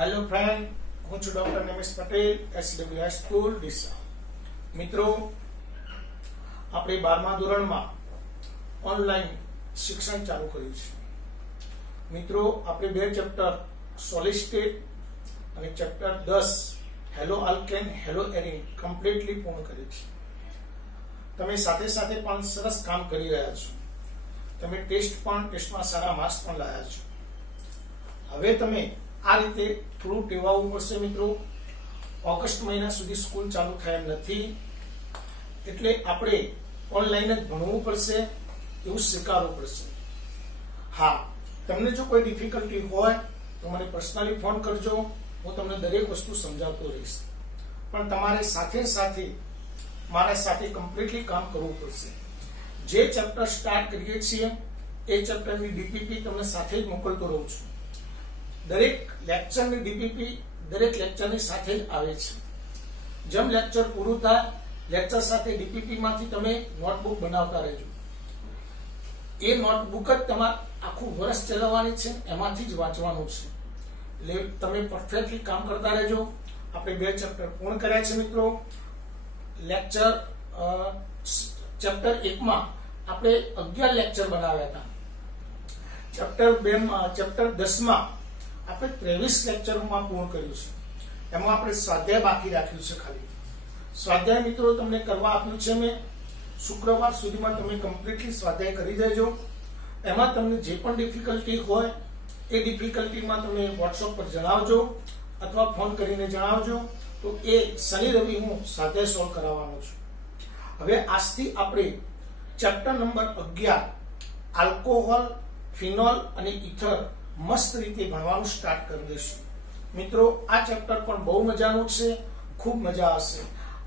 Hello friend, हूँ छू doctor Namesh Patel, SWI school Deesa. मित्रों, આપણે 12મા ધોરણમાં ઓનલાઈન શિક્ષણ ચાલુ કર્યું છે। મિત્રો, આપણે બે ચેપ્ટર સોલિડ સ્ટેટ અને chapter 10 hello alkane hello arene completely પૂર્ણ કર્યું છે। તમે સાથે સાથે પણ સરસ કામ કરી રહ્યા છો। તમે ટેસ્ટમાં સારા માર્ક્સ પણ લાવ્યા છો। હવે તમે આ રીતે થોડું ટેવાવું પડશે। મિત્રો, ઓગસ્ટ મહિના સુધી સ્કૂલ ચાલુ થાય એમ નથી, એટલે આપણે ઓનલાઈન જ ભણવું પડશે, એવું સ્વીકારવું પડશે। હા, તમને જો કોઈ ડિફિકલ્ટી હોય તો મને પર્સનલી ફોન કરજો, હું તમને દરેક વસ્તુ સમજાવતો રહીશ। પણ તમારે સાથે સાથે મારા સાથે કમ્પ્લીટલી કામ કરવું પડશે। જે ચેપ્ટર સ્ટાર્ટ કરીએ છીએ એ ચેપ્ટરની ડીપીપી તમને સાથે જ મોકલતો રહું છું। દરેક લેક્ચરની ડીપીપી દરેક લેક્ચરની સાથે જ આવે છે। જેમ લેક્ચર પૂરું થાય, લેક્ચર સાથે ડીપીપી માંથી તમે નોટબુક બનાવતા રહેજો। એ નોટબુક જ તમારે આખું વર્ષ ચલાવવાની છે, એમાંથી જ વાંચવાનું છે। એટલે તમે પરફેક્ટલી કામ કરતા રહેજો। આપણે બે ચેપ્ટર પૂર્ણ કર્યા છે। મિત્રો, લેક્ચર ચેપ્ટર 1 માં આપણે 11 લેક્ચર બનાવ્યા હતા। ચેપ્ટર 10 માં આપણે 23 લેક્ચરમાં પૂર્ણ કર્યું છે। એમાં આપણે સ્વાધ્યાય બાકી રાખ્યું છે। ખાલી સ્વાધ્યાય મિત્રો તમને કરવા આપ્યું છે મેં। શુક્રવાર સુધીમાં તમે કમ્પ્લીટલી સ્વાધ્યાય કરી દેજો। એમાં તમને જે પણ ડિફિકલ્ટી હોય એ ડિફિકલ્ટીમાં તમે વોટ્સએપ પર જણાવજો અથવા ફોન કરીને જણાવજો, તો એ શનિ રવિ હું સ્વાધ્યાય સોલ્વ કરાવવાનો છું। હવે આજથી આપણે ચેપ્ટર નંબર 11 આલ્કોહોલ, ફિનોલ અને ઇથર મસ્ત રીતે ભણવાનું સ્ટાર્ટ કરી દઈશું। મિત્રો, આ ચેપ્ટર પણ બહુ મજાનું છે, ખૂબ મજા આવશે।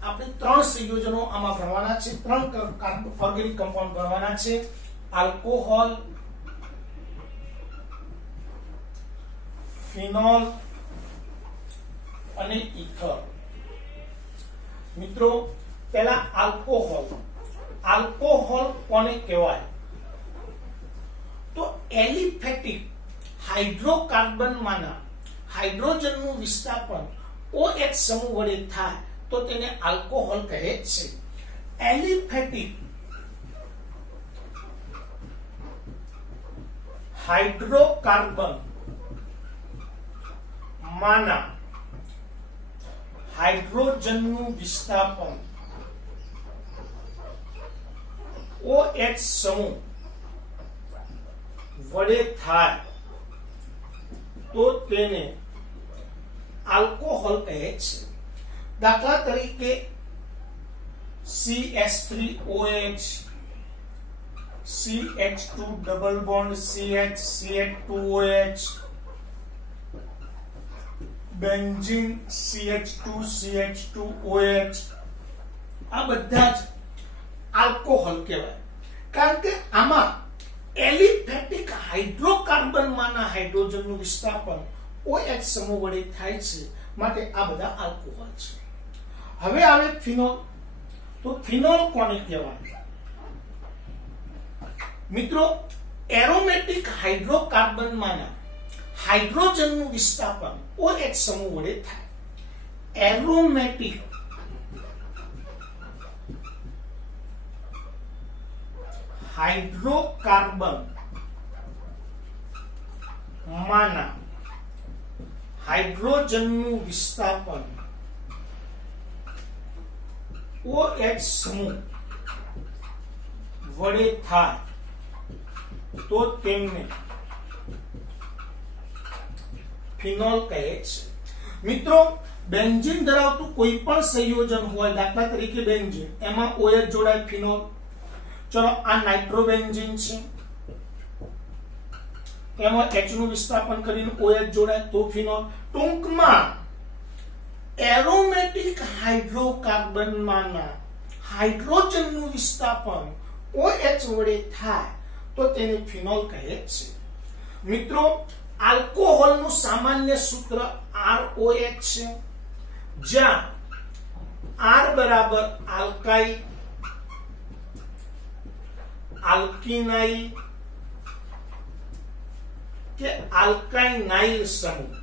આપણે 3 સંયોજનો આમાં ભણવાના છે, 3 ઓર્ગેનિક કમ્પાઉન્ડ ભણવાના છે। આલ્કોહોલ, ફિનોલ અને ઇથર। મિત્રો, પહેલા આલ્કોહોલ। આલ્કોહોલ કોને કહેવાય? તો એલિફેટિક હાઇડ્રોકાર્બનમાંના હાઇડ્રોજનનું વિસ્થાપન OH સમૂહ વડે થાય તો તેને આલ્કોહોલ કહે છે। એલિફેટિક હાઇડ્રોકાર્બન માના હાઇડ્રોજનનું વિસ્થાપન OH સમૂહ વડે થાય તો તેને આલ્કોહોલ કહે છે। દાખલા તરીકે CH3OH, CH2 double bond CH, CH2OH, benzene CH2CH2OH, આ બધા જ આલ્કોહોલ કહેવાય। કારણ કે આમાં એલિફેટિક હાઇડ્રોકાર્બનમાંના હાઇડ્રોજનનું વિસ્થાપન OH સમૂહ વડે થાય છે, માટે આ બધા આલ્કોહોલ છે। હવે આવે ફિનોલ। તો ફિનોલ કોને કહેવાય? મિત્રો, એરોમેટિક હાઇડ્રોકાર્બનમાંના હાઇડ્રોજનનું વિસ્થાપન OH સમૂહ વડે થાય। એરોમેટિક હાઇડ્રોકાર્બન માના હાઇડ્રોજનનું વિસ્થાપન OH સમૂહ વડે થાય તો તેમને ફિનોલ કહે છે। મિત્રો, બેન્ઝીન ધરાવતું કોઈ પણ સંયોજન હોય, દાખલા તરીકે બેન્ઝીન, એમાં OH જોડાય ફિનોલ। ચલો, આ નાઇટ્રોબેન્ઝીન છે, એમાં H નું વિસ્થાપન કરીને OH જોડાય તો ફિનોલ। ટૂંકમાં એરોમેટિક હાઇડ્રોકાર્બનમાંના હાઇડ્રોજનનું વિસ્થાપન OH વડે થાય તો તેને ફિનોલ કહે છે। મિત્રો, આલ્કોહોલનું સામાન્ય સૂત્ર ROH છે, જ્યાં R બરાબર આલ્કાઇલ, આલ્કિનાઇલ કે આલ્કાઇનાઇલ સમૂહ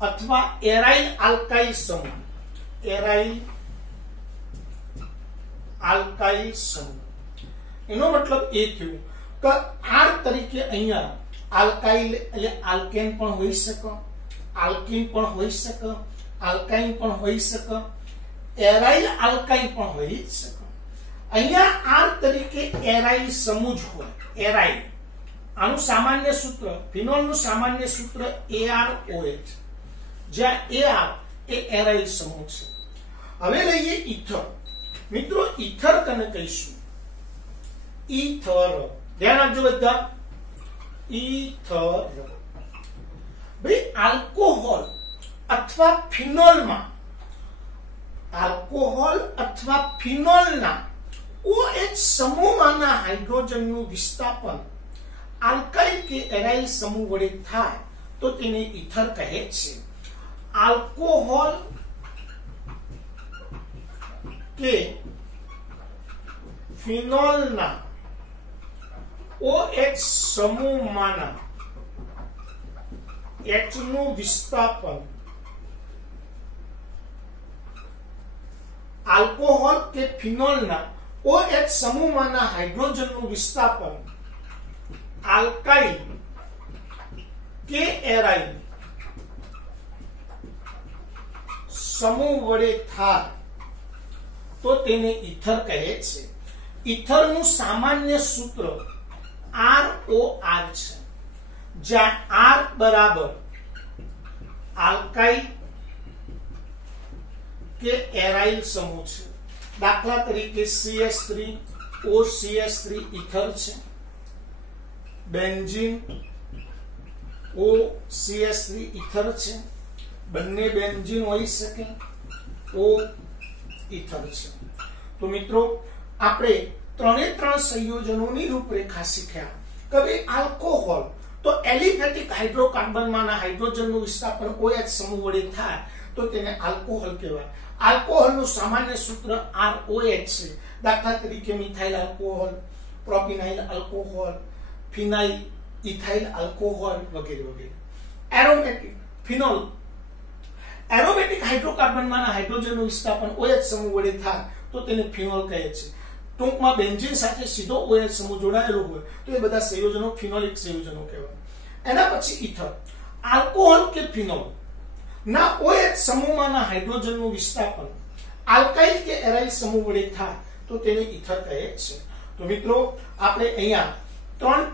अथवा एराइल आल्काइल समूह, एराइल आल्काइल समूह एनो मतलब ए थयो કે R તરીકે અહીંયા આલ્કાઇલ એટલે આલ્કેન પણ હોઈ શકે, આલ્કીન પણ હોઈ શકે, આલ્કાઇન પણ હોઈ શકે, એરાઇલ આલ્કાઇન પણ હોઈ શકે. અહીંયા R તરીકે એરાઇલ સમૂહ જ હોય, એરાઇલ. આનું સામાન્ય સૂત્ર, ફિનોલનું સામાન્ય સૂત્ર ArOH, જ્યાં Ar એ એરાઇલ સમૂહ છે. હવે લઈએ ઈથર. મિત્રો ઈથર કને કહીશું ઈથર. ધ્યાન આપજો બધા, ઈથર. ભાઈ આલ્કોહોલ અથવા ફિનોલમાં, આલ્કોહોલ અથવા ફિનોલના OH સમૂહમાંના હાઇડ્રોજનનું વિસ્થાપન આલ્કાઇલ કે એરાઇલ સમૂહ વડે થાય તો તેને ઈથર કહે છે. આલ્કોહોલ કે ફિનોલના OH સમૂહમાંના H નું વિસ્થાપન આલ્કોહોલ કે ફિનોલના OH સમૂહમાંના હાઇડ્રોજનનું વિસ્થાપન આલ્કાઇલ કે એરાઇલ સમૂહ વડે થાય તો તેને ઈથર કહે છે. ઈથરનું સામાન્ય સૂત્ર ROR છે, જ્યાં R બરાબર આલ્કાઇલ કે એરાઇલ સમૂહ છે. દાખલા તરીકે CH3 OCH3 ઈથર છે, બેન્ઝીન OCH3 ઈથર છે, બંને બેન્ઝીન હોઈ શકે, O ઈથર છે. તો મિત્રો આપણે ત્રણે ત્રણ સંયોજનોની રૂપરેખા શીખ્યા. કે આલ્કોહોલ તો એલિફેટિક હાઇડ્રોકાર્બનમાંના હાઇડ્રોજનનું વિસ્થાપન OH સમૂહ વડે થાય તો તેને આલ્કોહોલ કહેવાય. આલ્કોહોલનું સામાન્ય સૂત્ર ROH છે. દાખલા તરીકે મિથાઇલ આલ્કોહોલ, પ્રોપિનાઇલ આલ્કોહોલ, ફિનાઇલ ઇથાઇલ આલ્કોહોલ વગેરે વગેરે. એરોમેટિક ફિનોલ, એરોમેટિક હાઇડ્રોકાર્બનમાંના હાઇડ્રોજનનું વિસ્થાપન OH સમૂહ વડે થાય તો તેને ફિનોલ કહે છે. ટૂંકમાં બેન્ઝીન સાથે સીધો OH સમૂહ જોડાયેલો હોય તો એ બધા સંયોજનો ફિનોલિક સંયોજનો કહેવાય. એના પછી ઈથર. આલ્કોહોલ કે ફિનોલ ના OH સમૂહમાંના હાઇડ્રોજનનું વિસ્થાપન આલ્કાઇલ કે એરાઇલ સમૂહ વડે થાય તો તેને ઈથર કહે છે. તો મિત્રો આપણે અહીંયા ત્રણ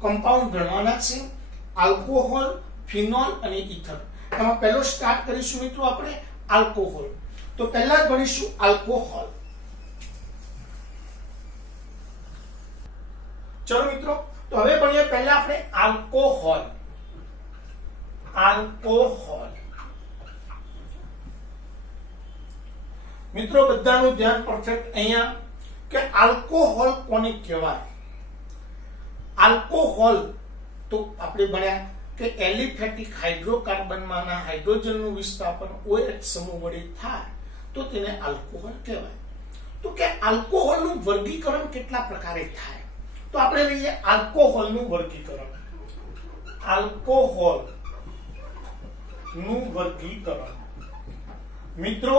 કમ્પાઉન્ડ ગણવાના છે, આલ્કોહોલ, ફિનોલ અને ઈથર. એમાં પહેલો સ્ટાર્ટ કરીશું મિત્રો આપણે આલ્કોહોલ. તો પહેલા જ ભણીશું આલ્કોહોલ. ચલો મિત્રો, તો હવે ભણીએ પહેલા આપણે આલ્કોહોલ. આલ્કોહોલ મિત્રો બધાનું ધ્યાન પરફેક્ટ અહીંયા કે આલ્કોહોલ કોને કહેવાય. આલ્કોહોલ તો આપણે ભણ્યા કે એલિફેટિક હાઇડ્રોકાર્બનમાંના હાઇડ્રોજનનું વિસ્થાપન OH સમૂહ વડે થાય તો તેને આલ્કોહોલ કહેવાય. તો કે આલ્કોહોલનું વર્ગીકરણ કેટલા પ્રકારે થાય તો આપણે લઈએ આલ્કોહોલનું વર્ગીકરણ. આલ્કોહોલ નું વર્ગીકરણ મિત્રો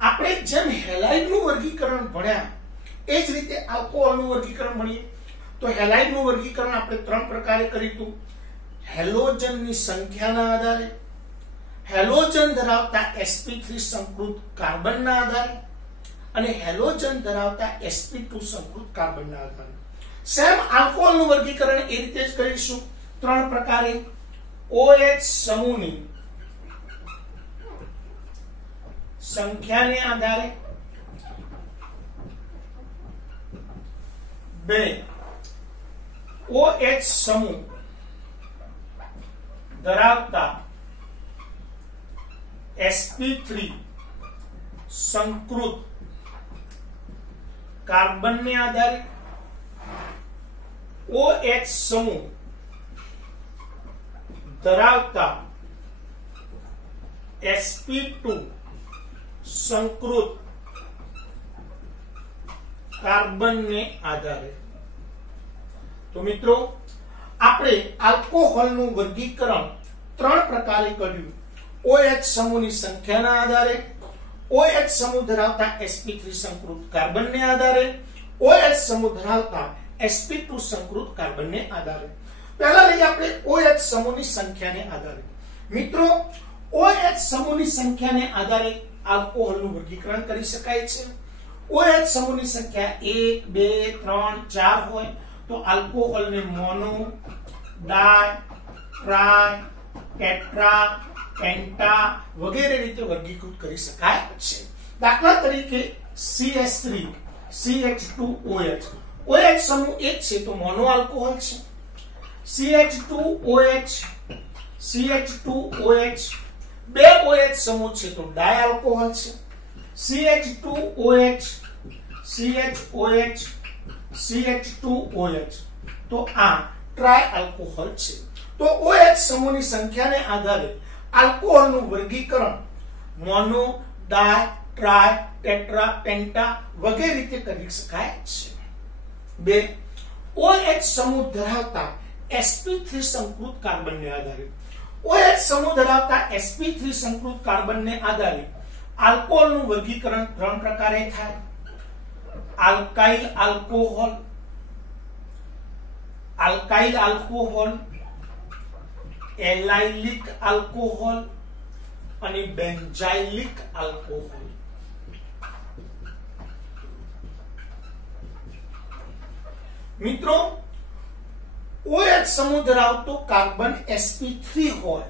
આપણે જેમ હેલાઇડનું વર્ગીકરણ ભણ્યા એ જ રીતે આલ્કોહોલનું વર્ગીકરણ ભણીએ. તો હેલાઇડનું વર્ગીકરણ આપણે ત્રણ પ્રકારે કર્યું. હેલોજનની સંખ્યાના આધારે, હેલોજન ધરાવતા sp3 સંકૃત કાર્બનના આધારે અને હેલોજન ધરાવતા sp2 સંકૃત કાર્બનના આધારે. સેમ આલ્કોહોલનું વર્ગીકરણ એ રીતે જ કરીશું ત્રણ પ્રકારે. OH સમૂહની સંખ્યાને આધારે, બે OH સમૂહ ધરાવતા sp3 સંકૃત કાર્બનને આધારે, OH સમૂહ ધરાવતા sp2 સંકૃત કાર્બનને આધારે. તો મિત્રો આપણે આલ્કોહોલનું વર્ગીકરણ ત્રણ પ્રકારે કર્યું. OH સમૂહની સંખ્યાના આધારે, OH સમૂહ ધરાવતા sp3 સંકૃત કાર્બનને આધારે, OH સમૂહ ધરાવતા sp2 સંકૃત કાર્બનને આધારે. પહેલા લઈએ આપણે OH સમૂહની સંખ્યાને આધારે. મિત્રો OH સમૂહની સંખ્યાને આધારે આલ્કોહોલનું વર્ગીકરણ કરી શકાય છે. OH સમૂહની સંખ્યા 1 2 3 4 હોય તો આલ્કોહોલને મોનો, ડાય, ટ્રાય, ટેટ્રા, પેન્ટા વગેરે રીતે વર્ગીકૃત કરી શકાય છે. દાખલા તરીકે CH3 CH2OH, OH સમૂહ એક છે તો મોનો આલ્કોહોલ છે. CH2OH CH2OH બે OH સમૂહ છે તો ડાય આલ્કોહોલ છે. CH2OH CHOH CH2OH તો આ ટ્રાય આલ્કોહોલ છે. તો OH સમૂહની સંખ્યાને આધારે આલ્કોહોલનું વર્ગીકરણ મોનો, ડાય, ટ્રાય, ટેટ્રા, પેન્ટા વગેરે રીતે કરી શકાય છે. બે OH સમૂહ ધરાવતા sp3 સંકૃત કાર્બનને આધારે, OH સમૂહ ધરાવતા sp3 સંકૃત કાર્બનને આધારે આલ્કોહોલનું વર્ગીકરણ ત્રણ પ્રકારે થાય. Alkyl alcohol, alkyl alcohol, allylic alcohol અને બેન્ઝાઇલિક આલ્કોહોલ. મિત્રો OH સમૂહ ધરાવતો કાર્બન sp3 હોય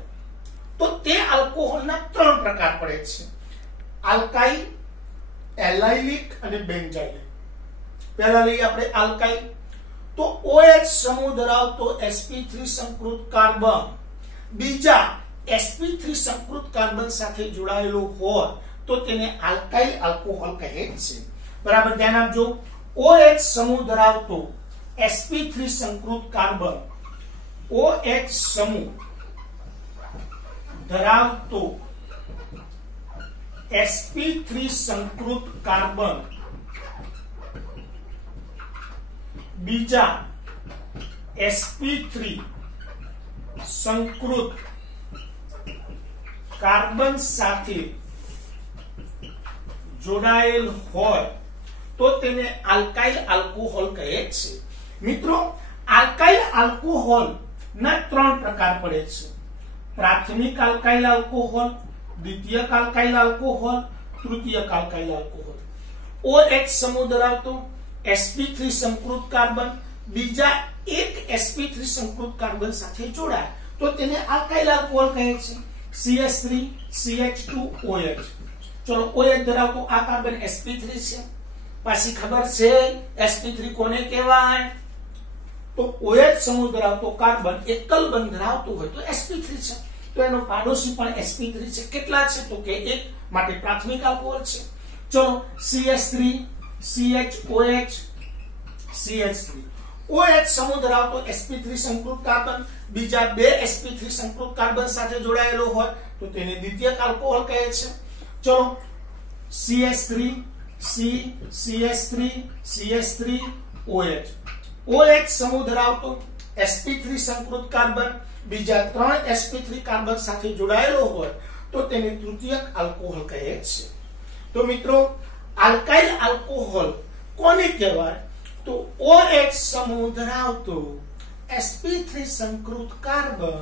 તો તે આલ્કોહોલના ત્રણ પ્રકાર પડે છે. આલ્કાઇલ, એલાઇલિક અને બેન્ઝાઇલિક. પહેલા લઈએ આપણે આલ્કાઇલ. તો OH સમૂહ ધરાવતો sp3 સંકૃત કાર્બન બીજા sp3 સંકૃત કાર્બન સાથે જોડાયેલો હોય તો તેને આલ્કાઇલ આલ્કોહોલ કહે છે. બરાબર ધ્યાન આપજો. OH સમૂહ ધરાવતો sp3 સંકૃત કાર્બન, OH સમૂહ ધરાવતો sp3 સંકૃત કાર્બન બીજા sp3 સંકૃત કાર્બન સાથે જોડાયેલ હોય તો તેને આલ્કાઇલ આલ્કોહોલ કહે છે. મિત્રો આલ્કાઇલ આલ્કોહોલ ના ત્રણ પ્રકાર પડે છે. પ્રાથમિક આલ્કાઇલ આલ્કોહોલ, દ્વિતીયક આલ્કાઇલ આલ્કોહોલ, તૃતીયક આલ્કાઇલ આલ્કોહોલ. OH સમૂહ ધરાવતો sp3 સંકૃત કાર્બન બીજા એક sp3 સંકૃત કાર્બન સાથે જોડાય તો તેને આલ્કાઇલ આલ્કોહોલ કહે છે. CH3 CH2OH. ચલો OH ધરાવતો આ કાર્બન sp3 છે. પાછી ખબર છે sp3 કોને કહેવાય? તો OH સમૂહ ધરાવતો કાર્બન એકલ બંધ ધરાવતો હોય તો sp3 છે. તો એનો પાડોશી પણ sp3 છે. કેટલા છે તો કે એક, માટે પ્રાથમિક આલ્કોહોલ છે. ચલો CH3 CHOH CH3. OH સમૂહ ધરાવતો sp3 સંકૃત કાર્બન બીજા બે sp3 સંકૃત કાર્બન સાથે જોડાયેલો હોય તો તેને દ્વિતીયક આલ્કોહોલ કહે છે. ચલો CH3 CH3 CH3OH. OH સમૂહ ધરાવતો sp3 સંકૃત કાર્બન બીજા ત્રણ sp3 કાર્બન સાથે જોડાયેલો હોય તો તેને તૃતીયક આલ્કોહોલ કહે છે. તો મિત્રો આલ્કાઇલ આલ્કોહોલ કોને કહેવાય? તો OH સમૂહ ધરાવતો sp3 સંકૃત કાર્બન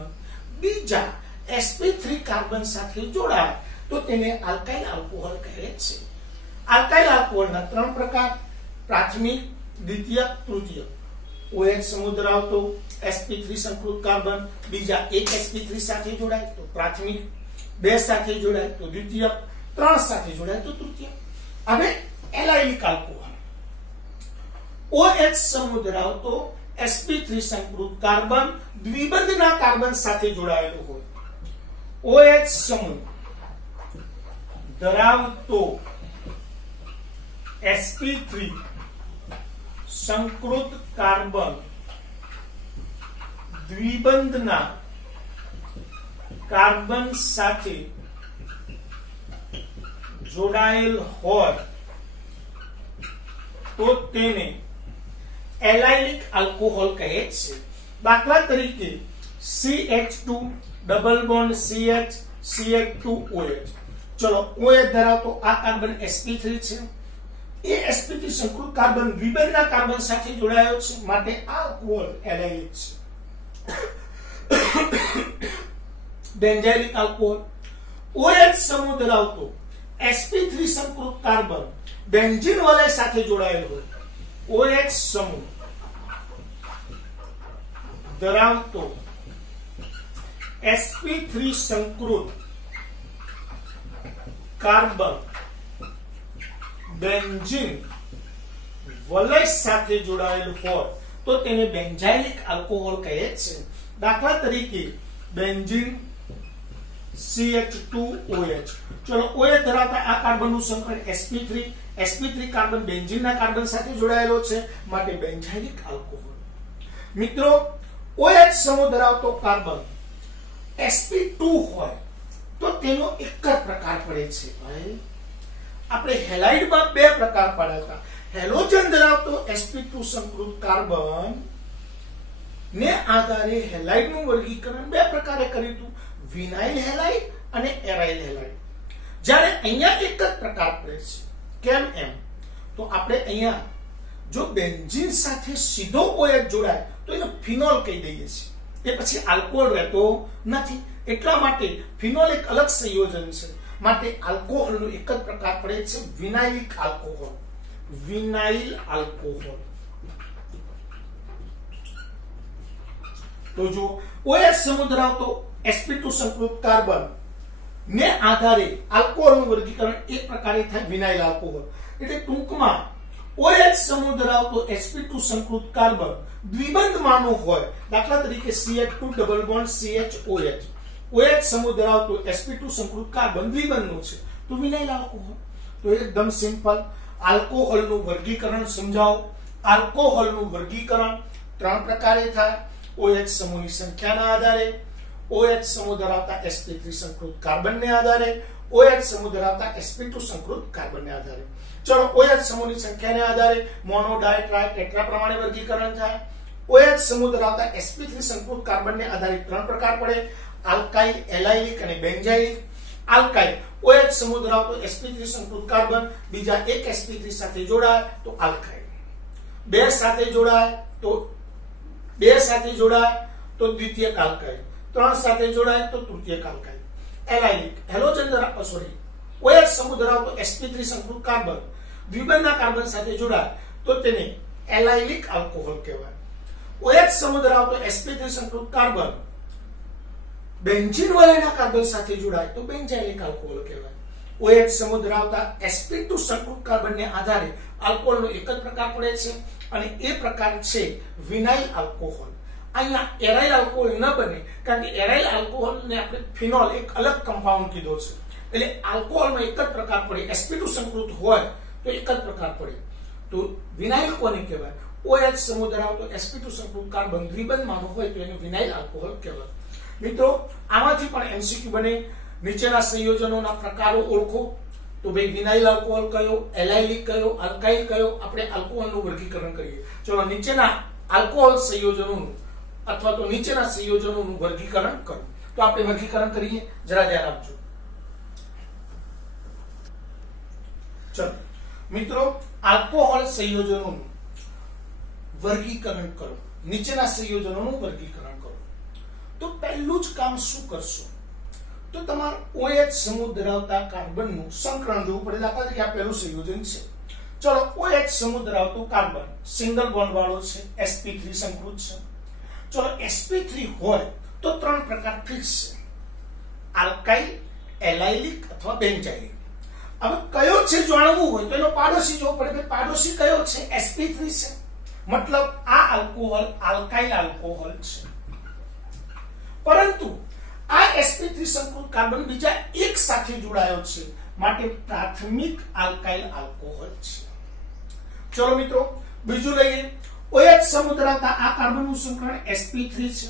બીજા sp3 કાર્બન સાથે જોડાય તો તેને આલ્કાઇલ આલ્કોહોલ કહે છે. આલ્કાઇલ આલ્કોહોલના ત્રણ પ્રકાર: પ્રાથમિક, દ્વિતીયક, તૃતીયક. OH સમૂહ ધરાવતો sp3 સંકૃત કાર્બન બીજા એક sp3 સાથે જોડાય તો પ્રાથમિક, બે સાથે જોડાય તો દ્વિતીયક, ત્રણ સાથે જોડાય તો તૃતીયક. હવે એલાઇલિક આલ્કોહોલ. OH સમૂહ ધરાવતો sp3 સંકૃત કાર્બન દ્વિબંધના કાર્બન સાથે જોડાયેલો હોય. OH સમૂહ ધરાવતો sp3 સંકૃત કાર્બન દ્વિબંધના કાર્બન સાથે જોડાયેલ હોય તો તેને એલાઇલિક આલ્કોહોલ કહે છે. દાખલા તરીકે CH2 double bond CH CH2OH। चलो OH ધરાવતો આ કાર્બન sp3 છે। એ sp3 સંકૃત કાર્બન દ્વિબંધના કાર્બન સાથે જોડાયો છે માટે આ આલ્કોહોલ એલાઇલિક છે। બેન્ઝાઇલિક આલ્કોહોલ OH સમૂહ ધરાવતો sp3 સંકૃત કાર્બન બેન્ઝીન વલય સાથે જોડાયેલો હોય। OH સમૂહ ધરાવતો sp3 સંકૃત કાર્બન બેન્ઝીન વલય સાથે જોડાયેલું હોય તો તેને બેન્ઝાઇલિક આલ્કોહોલ કહે છે। દાખલા તરીકે બેન્ઝીન CH2OH। ચલો OH ધરાવતા આ કાર્બનનું સંકરણ sp3 કાર્બન બેન્ઝીનના કાર્બન સાથે જોડાયેલો છે માટે બેન્ઝાઇલિક આલ્કોહોલ। મિત્રો OH સમૂહ ધરાવતો કાર્બન sp2 હોય તો તેનો એક જ પ્રકાર પડે છે ભાઈ। આપણે હેલાઇડમાં બે પ્રકાર પાડ્યા હતા। હેલોજન ધરાવતો sp2 સંકૃત કાર્બન ને આધારે હેલાઇડનું વર્ગીકરણ બે પ્રકારે કર્યું હતું, વિનાઇલ હેલાઇડ અને એરાઇલ હેલાઇડ। જ્યારે અહીંયા એક જ પ્રકાર પડે છે, કેમ એમ તો આપણે અહીંયા જો બેન્ઝીન સાથે સીધો OH જોડાય તો એને ફિનોલ કહી દઈએ છીએ, એ પછી આલ્કોહોલ રહેતો નથી। એટલા માટે ફિનોલ એક અલગ સંયોજન છે માટે આલ્કોહોલનો એક જ પ્રકાર પડે છે, વિનાઇલિક આલ્કોહોલ। વિનાઇલ આલ્કોહોલ તો જો OH સમૂહ ધરાવતો sp2 સંકૃત કાર્બન ને આધારે આલ્કોહોલનું વર્ગીકરણ એક પ્રકારે થાય, વિનાઇલ આલ્કોહોલ। એટલે ટૂંકમાં OH સમૂહ ધરાવતો sp2 સંકૃત કાર્બન દ્વિબંધમાંનો હોય, દાખલા તરીકે CH2 double bond CHOH। OH સમૂહ ધરાવતો sp2 સંકૃત કાર્બન દ્વિબંધનો છે તો વિનાઇલ આલ્કોહોલ। તો એકદમ સિમ્પલ। આલ્કોહોલનું વર્ગીકરણ સમજાવો। આલ્કોહોલનું વર્ગીકરણ ત્રણ પ્રકારે થાય, OH સમૂહની સંખ્યાના આધારે, OH સમૂહ ધરાવતા sp3 સંકૃત કાર્બનને આધારે, OH સમૂહ ધરાવતા sp2 સંકૃત કાર્બનને આધારે। ચલો OH સમૂહની સંખ્યાને આધારે મોનો, ડાય, ટ્રાય, ટેટ્રા પ્રમાણે વર્ગીકરણ થાય। OH સમૂહ ધરાવતા sp3 સંકૃત કાર્બનને આધારે ત્રણ પ્રકાર પડે, આલ્કાઇલ, એલાઇલિક અને બેન્ઝાઇલિક। આલ્કાઇલ OH સમૂહ ધરાવતો sp3 સંકૃત કાર્બન બીજા એક sp3 સાથે જોડાય તો આલ્કાઇલ, બે સાથે જોડાય તો દ્વિતીયક આલ્કાઇલ, ત્રણ સાથે જોડાય તો તૃતીયક આલ્કાઇલ। એલાઇલિક હેલોજન ધરાવતો OH સમૂહ ધરાવતો sp3 સંકૃત કાર્બન દ્વિબંધના કાર્બન સાથે જોડાય તો તેને એલાઇલિક આલ્કોહોલ કહેવાય। OH સમૂહ ધરાવતો sp3 સંકૃત કાર્બન બેન્ઝીન વલયના કાર્બન સાથે જોડાય તો બેન્ઝાઇલિક આલ્કોહોલ કહેવાય। OH સમૂહ ધરાવતા sp2 સંકૃત કાર્બનને આધારે આલ્કોહોલનો એક જ પ્રકાર પડે છે અને એ પ્રકાર છે વિનાઇલ આલ્કોહોલ। અહીંયા એરાઇલ આલ્કોહોલ ન બને કારણ કે એરાઇલ આલ્કોહોલને આપણે ફિનોલ એક અલગ કમ્પાઉન્ડ કીધો છે, એટલે આલ્કોહોલમાં એક જ પ્રકાર પડે, sp2 સંકૃત હોય તો એક જ પ્રકાર પડે તો વિનાઇલ કોને કહેવાય? OH સમૂહ ધરાવતો sp2 સંકૃત કાર્બન દ્વિબંધમાંનો હોય તો એને વિનાઇલ આલ્કોહોલ કહેવાય। મિત્રો આમાંથી પણ MCQ બને, નીચેના સંયોજનોના પ્રકારો ઓળખો તો ભાઈ વિનાઇલ આલ્કોહોલ કયો, એલાઇલિક કયો, આલ્કાઇલ કયો, આપણે આલ્કોહોલનું વર્ગીકરણ કરીએ। ચલો નીચેના આલ્કોહોલ સંયોજનોનું અથવા તો નીચેના સંયોજનોનું વર્ગીકરણ કરો તો આપણે વર્ગીકરણ કરીએ, જરા ધ્યાન આપજો। ચલો મિત્રો આલ્કોહોલ સંયોજનોનું વર્ગીકરણ કરો, નીચેના સંયોજનોનું વર્ગીકરણ કરો તો પહેલું જ કામ શું કરશો તો તમારે OH સમૂહ ધરાવતા કાર્બનનું સંકરણ જોવું પડે। દાખલા તરીકે આ પહેલું સંયોજન છે, ચલો OH સમૂહ ધરાવતું કાર્બન સિંગલ બોન્ડ વાળો છે, sp3 સંકૃત છે। ચલો sp3 હોય તો ત્રણ પ્રકાર ફિક્સ છે, આલ્કાઇલ, એલાઇલિક અથવા બેન્ઝાઇલિક। હવે કયો છે જાણવું હોય તો એનો પાડોશી જોવો પડે, પાડોશી કયો છે? sp3 છે, મતલબ આ આલ્કોહોલ આલ્કાઇલ આલ્કોહોલ છે, પરંતુ આ sp3 સંકૃત કાર્બન બીજા એક સાથે જોડાયો છે માટે પ્રાથમિક આલ્કાઇલ આલ્કોહોલ છે। ચલો મિત્રો બીજું લઈએ, OH સમૂહ ધરાવતા આ કાર્બનનું સંકરણ sp3 છે,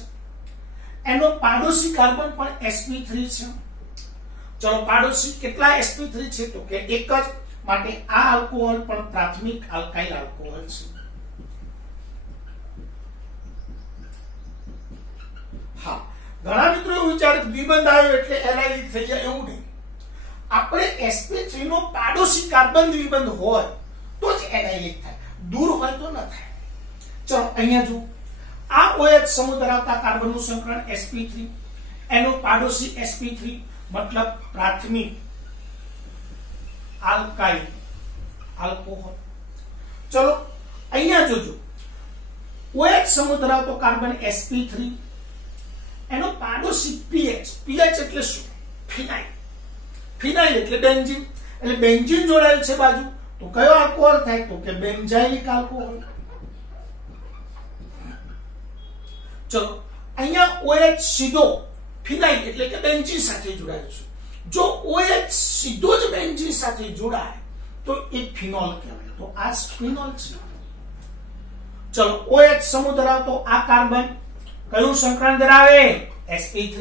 એનો પાડોશી કાર્બન પણ sp3 છે। ચલો પાડોશી કેટલા sp3 છે તો કે એક જ, માટે આ આલ્કોહોલ પણ પ્રાથમિક આલ્કાઇલ આલ્કોહોલ છે। હા, ઘણા મિત્રો એવું વિચારે કે દ્વિબંધ આવ્યો એટલે એલાયલિક થઈ જાય, એવું નહીં. આપણે sp3 નો પાડોશી કાર્બન દ્વિબંધ હોય તો જ એલાયલિક થાય, દૂર હોય તો ન થાય. ચલો અહીંયા જો આ OH સમૂહ ધરાવતા કાર્બનનું સંકરણ sp3, એનો પાડોશી sp3 મતલબ પ્રાથમિક આલ્કાઇલ આલ્કોહોલ. ચલો અહીંયા જોજો OH સમૂહ ધરાવતો કાર્બન sp3, એનો પાડોશી pH. pH એટલે શું? ફિનાઇલ. ફિનાઇલ એટલે બેન્ઝીન, એટલે બેન્ઝીન જોડાયેલ છે બાજુ, તો કયો આલ્કોહોલ થાય? તો કે બેન્ઝાઇલિક આલ્કોહોલ. ચલો અહીંયા OH સીધો ફિનાઇલ એટલે કે બેન્ઝીન સાથે જોડાયેલ છે. જો OH સીધો જ બેન્ઝીન સાથે જોડાય તો એ ફિનોલ કહેવાય, તો આ ફિનોલ છે. ચલો OH સમૂહ ધરાવતો આ કાર્બન કયું સંકરણ ધરાવે? sp3.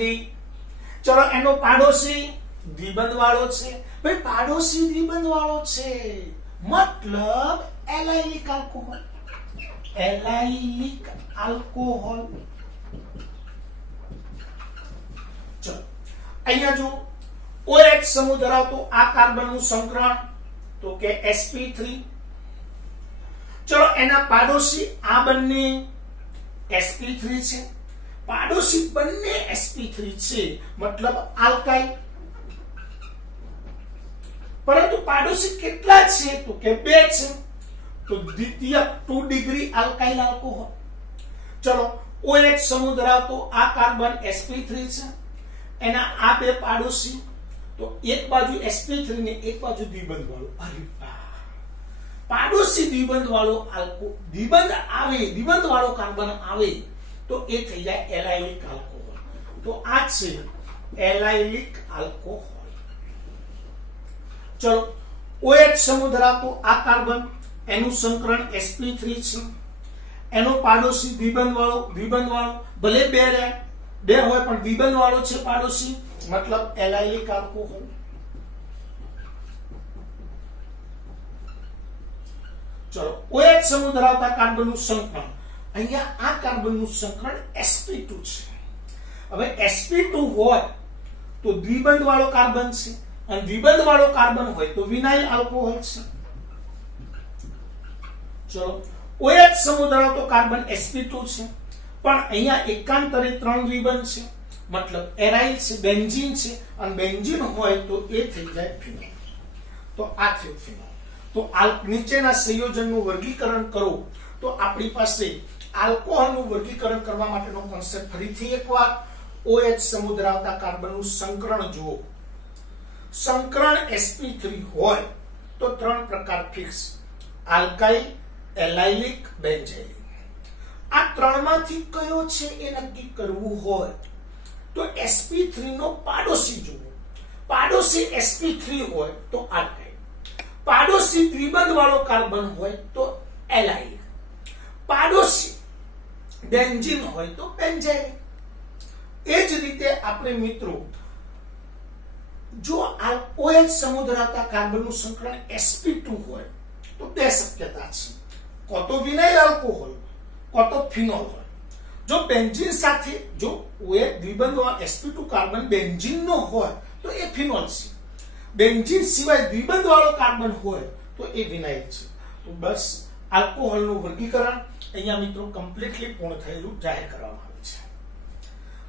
ચલો એનો પાડોશી દ્વિબંધ વાળો છે. ભાઈ પાડોશી દ્વિબંધ વાળો છે મતલબ એલાયલિક આલ્કોહોલ. એલાયલિક આલ્કોહોલ. ચલો અહીંયા જો OH સમૂહ ધરાવતો આ કાર્બનનું સંકરણ તો કે sp3. ચલો એના પાડોશી આ બંને sp3 છે. પાડોશી બંને sp3 છે મતલબ આલ્કાઇલ. પરંતુ પાડોશી કેટલા છે? તો કે 2 છે, તો દ્વિતીય 2 ડિગ્રી આલ્કાઇલ આલ્કોહોલ. ચલો OH સમૂહ ધરાવતો આ કાર્બન sp3 છે, એના આ બે પાડોશી, તો એક બાજુ sp3 ને એક બાજુ દ્વિબંધ વાળો. અરે વાહ, પાડોશી દ્વિબંધ વાળો દ્વિબંધ આવે, દ્વિબંધ વાળો કાર્બન આવે તો એ થઈ જાય એલાયલિક આલ્કોહોલ. તો આ છે એલાયલિક આલ્કોહોલ. ચલો OH સમૂહ ધરાવતો આ કાર્બન એનું સંકરણ sp3 છે, એનો પાડોશી દ્વિબંધ વાળો ભલે બે હોય પણ દ્વિબંધ વાળો છે પાડોશી મતલબ એલાયલિક આલ્કોહોલ. ચલો OH સમૂહ ધરાવતા કાર્બનનું સંકરણ, અહીંયા આ કાર્બનનું સંકરણ sp2 છે. હવે sp2 હોય તો દ્વિબંધ વાળો કાર્બન છે, અને દ્વિબંધ વાળો કાર્બન હોય તો વિનાઇલ આલ્કોહોલ છે. ચલો OH સમૂહ ધરાવતો કાર્બન sp2 છે, પણ અહીંયા એકાંતરે 3 દ્વિબંધ છે મતલબ એરાઇલ છે, બેન્ઝીન છે, અને બેન્ઝીન હોય તો એ થઈ જાય ફિનોલ. તો આ થયું ફિનોલ. તો નીચેના સંયોજનનું વર્ગીકરણ કરો તો આપણી પાસે આલ્કોહોલનું વર્ગીકરણ કરવા માટેનો કોન્સેપ્ટ ફરીથી એકવાર OH સમૂહ ધરાવતા કાર્બનનું સંકરણ જુઓ. સંકરણ sp3 હોય તો 3 પ્રકાર ફિક્સ: આલ્કાઇલ, એલાયલિક, બેન્ઝાઇલિક. આ ત્રણમાંથી કયો છે એ નક્કી કરવું હોય તો sp3 નો પાડોશી જુઓ. પાડોશી sp3 હોય તો આલ્કાઇલ, પાડોશી દ્વિબંધ વાળો કાર્બન હોય તો એલાયલિક, પાડોશી બેન્ઝીન હોય તો બેન્ઝાઇલિક. એ જ રીતે આપણે મિત્રો જો OH સમૂહ ધરાવતા કાર્બનનું સંકરણ sp2 હોય તો 2 શક્યતા છે: કો તો વિનાઇલ આલ્કોહોલ, કો તો ફિનોલ હોય. જો બેન્ઝીન સાથે જો OH દ્વિબંધ sp2 કાર્બન બેન્ઝીન નો હોય તો એ ફિનોલ છે. બેન્ઝીન સિવાય દ્વિબંધ વાળો કાર્બન હોય તો એ વિનાઇલ છે. તો બસ આલ્કોહોલનું વર્ગીકરણ અહીંયા મિત્રો કમ્પ્લીટલી પૂર્ણ થયેલું જાહેર કરવામાં આવે છે.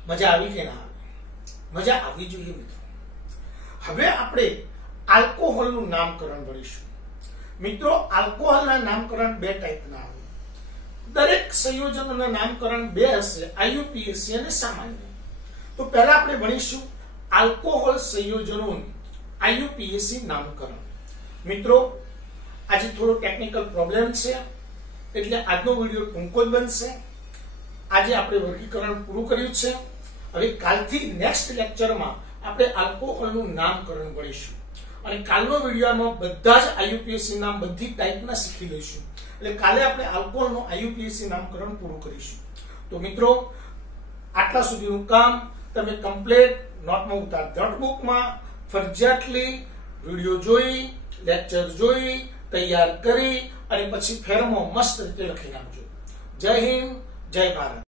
મજા આવી કે ના આવી? મજા આવવી જોઈએ મિત્રો. હવે આપણે આલ્કોહોલનું નામકરણ ભણીશું. મિત્રો આલ્કોહોલના નામકરણ 2 ટાઈપના આવે. દરેક સંયોજનોના નામકરણ 2 હશે, IUPAC અને સામાન્ય. તો પહેલા આપણે ભણીશું આલ્કોહોલ સંયોજનોનું IUPAC નામકરણ. મિત્રો આજે થોડો ટેકનિકલ પ્રોબ્લેમ છે એટલે આજનો વિડિયો ટૂંકો જ બનશે. આજે આપણે વર્ગીકરણ પૂરું કર્યું છે. હવે કાલથી નેક્સ્ટ લેક્ચરમાં આપણે આલ્કોહોલનું નામકરણ ભણીશું અને કાલનો વિડિયોમાં બધા જ IUPAC નામ બધી ટાઈપના શીખી લઈશું. એટલે કાલે આપણે આલ્કોહોલનું IUPAC નામકરણ પૂરું કરીશું. તો મિત્રો આટલા સુધીનું કામ તમે કમ્પ્લીટ નોટમાં ઉતાર. નોટબુકમાં ફરજિયાતલી વિડિયો જોઈ, લેક્ચર જોઈ, તૈયાર કરી અને પછી ફેરમો મસ્ત રીતે લખી નાખજો. જય હિન્દ, જય ભારત.